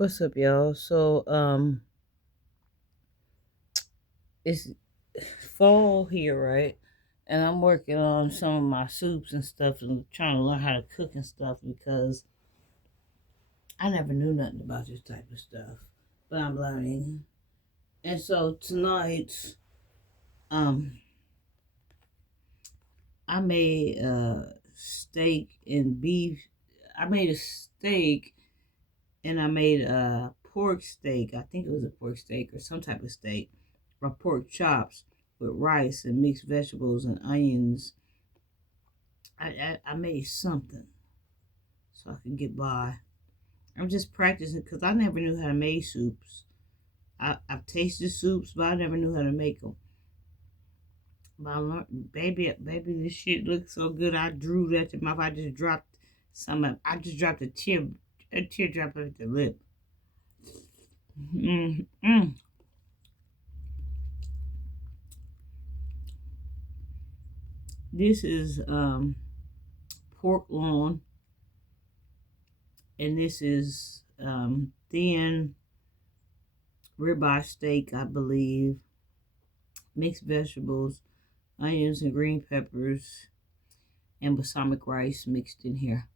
What's up, y'all? It's fall here, right? And I'm working on some of my soups and stuff and trying to learn how to cook and stuff because I never knew nothing about this type of stuff. But I'm learning. And so tonight, um, I made steak and beef. I made a steak and I made a pork steak. I think it was a pork steak or some type of steak, or pork chops with rice and mixed vegetables and onions. I made something so I could get by. I'm just practicing because I never knew how to make soups. I've tasted soups, but I never knew how to make them. But I learned, baby, this shit looks so good. I drew that to my mouth. I just dropped some of. I just dropped a teardrop at the lip. Mm-mm. This is pork loin, and this is thin ribeye steak, I believe. Mixed vegetables, onions and green peppers, and balsamic rice mixed in here.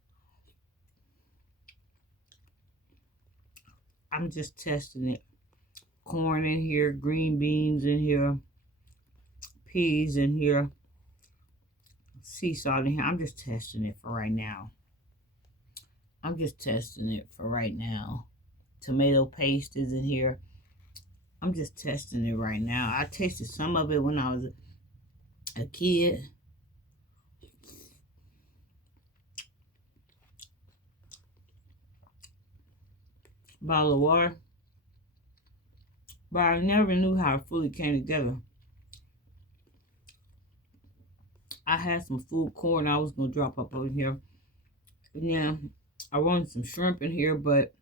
I'm just testing it. Corn in here, green beans in here, peas in here, sea salt in here. I'm just testing it for right now. I'm just testing it for right now. Tomato paste is in here. I'm just testing it right now. I tasted some of it when I was a kid. Bottle of water. But I never knew how it fully came together. I had some food corn I was gonna drop up over here. Yeah, I wanted some shrimp in here, but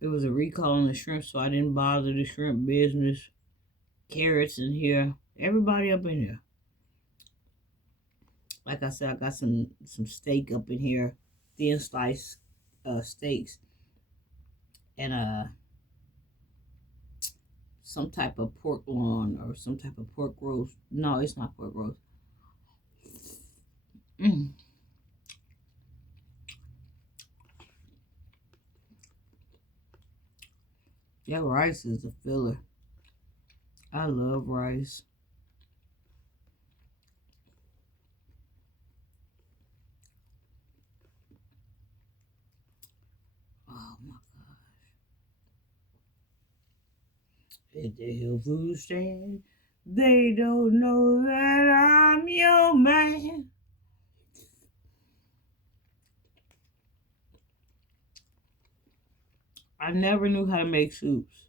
it was a recall on the shrimp, so I didn't bother the shrimp business. Carrots in here. Everybody up in here. Like I said, I got some steak up in here, thin sliced steaks, and some type of pork loin or some type of pork roast. No, it's not pork roast. Mm. That rice is a filler. I love rice. Oh my gosh. At the health food stand, they don't know that I'm your man. I never knew how to make soups,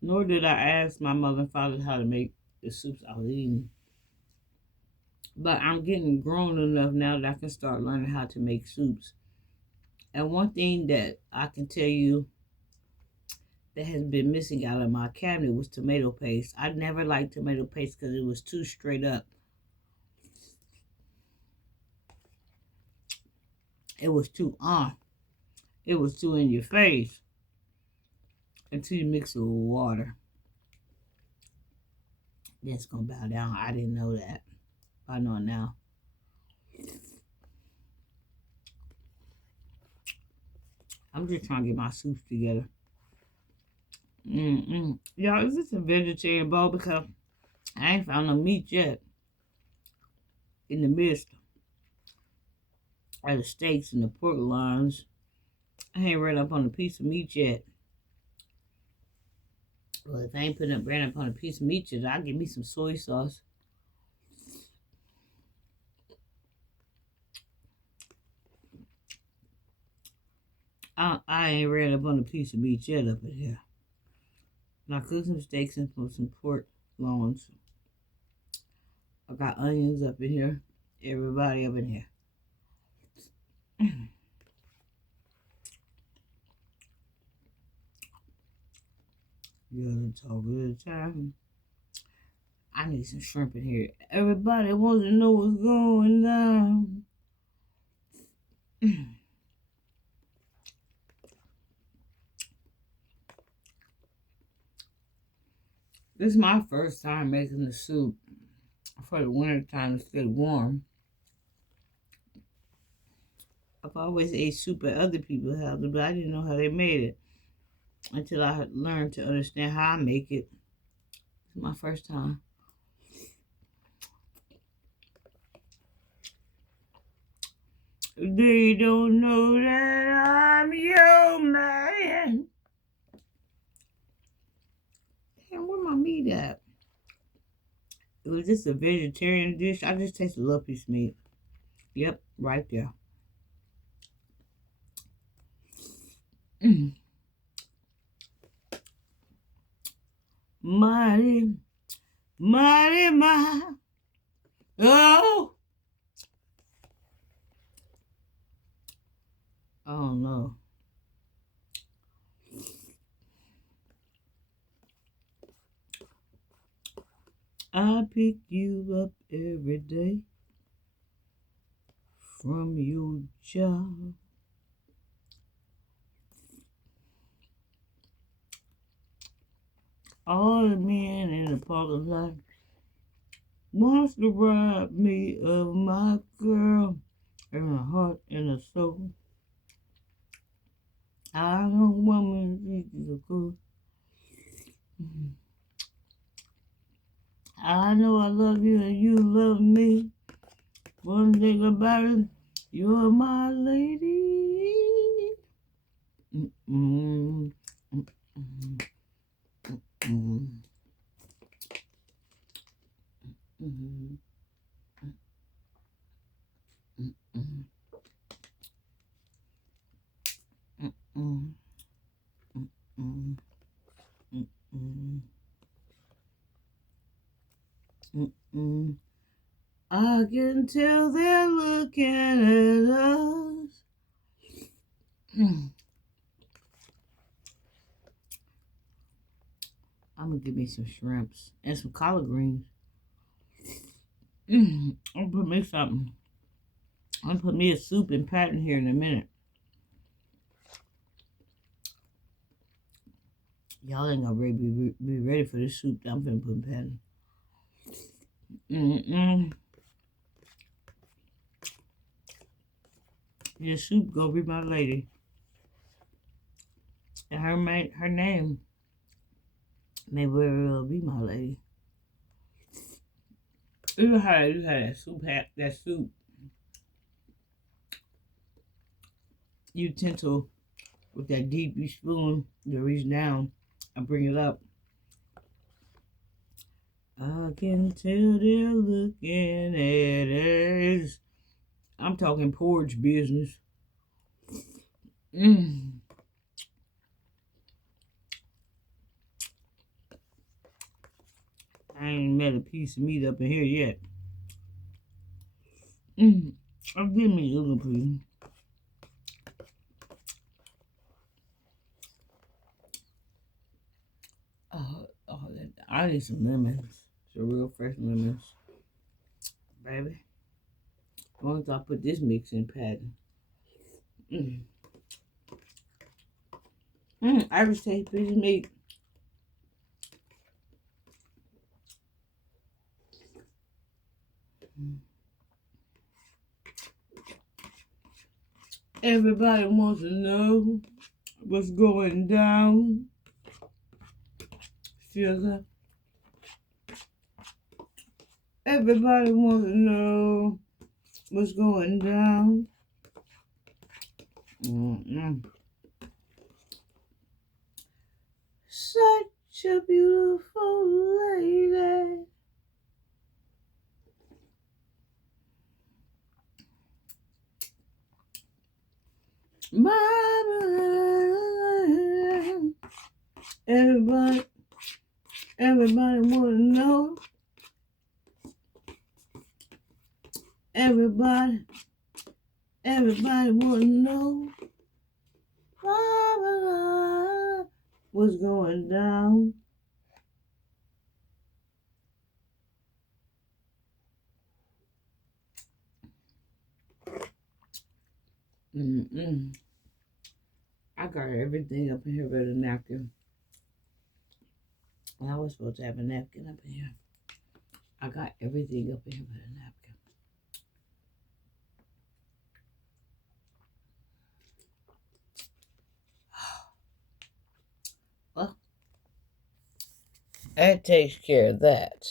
nor did I ask my mother and father how to make the soups I was eating. But I'm getting grown enough now that I can start learning how to make soups. And one thing that I can tell you that has been missing out of my cabinet was tomato paste. I never liked tomato paste because it was too straight up. It was too on. It was too in your face until you mix it with water. Then it's gonna bow down. I didn't know that. I know it now. I'm just trying to get my soups together. Y'all, is this a vegetarian bowl? Because I ain't found no meat yet in the midst of the steaks and the pork loins. I ain't read up on a piece of meat yet. Well, if I ain't putting up brand up on a piece of meat yet, I'll give me some soy sauce. I ain't read up on a piece of meat yet up in here. Now cook some steaks and put some pork loins. I got onions up in here. Everybody up in here. You gotta talk good time. I need some shrimp in here. Everybody wants to know what's going down. This is my first time making the soup for the winter time to stay warm. I've always ate soup at other people's houses, but I didn't know how they made it until I had learned to understand how I make it. It's my first time. They don't know that I'm your man. Damn, where my meat at? It was just a vegetarian dish. I just tasted a little piece of meat. Yep, right there. Mm. Mighty, mighty, my. Oh! Oh no. I pick you up every day from your job. All the men in the parking lot wants to rob me of my girl and a heart and a soul. I don't want me to go. I know I love you and you love me. One thing about it, you're my lady. Mm-mm. Mm-mm. Mm-mm. Mm-mm. Mm-mm. Mm-mm. Mm-mm. Mm-mm. Mm-mm. I can tell they're looking at us. I'm gonna give me some shrimps and some collard greens. I'm gonna put me something. I'm gonna put me a soup and pat in here in a minute. Y'all ain't gonna be ready for this soup that I'm gonna put in pat. Mm-mm. This soup gonna be my lady. And her name may very well be my lady. You had that soup utensil with that deep spoon to reach down and bring it up. I can tell they're looking at us. I'm talking porridge business. Mm. I ain't met a piece of meat up in here yet. I'll give me a little please. I need some lemons. Some real fresh lemons. Baby. As long as I put this mix in pattern. Irish taste piece of meat. Everybody wants to know what's going down. Sugar. Everybody wants to know what's going down. Such a beautiful lady. Everybody, everybody wanna know. Everybody wanna know. What's going down? I got everything up in here with a napkin. I was supposed to have a napkin up in here. I got everything up in here but a napkin. Well, that takes care of that.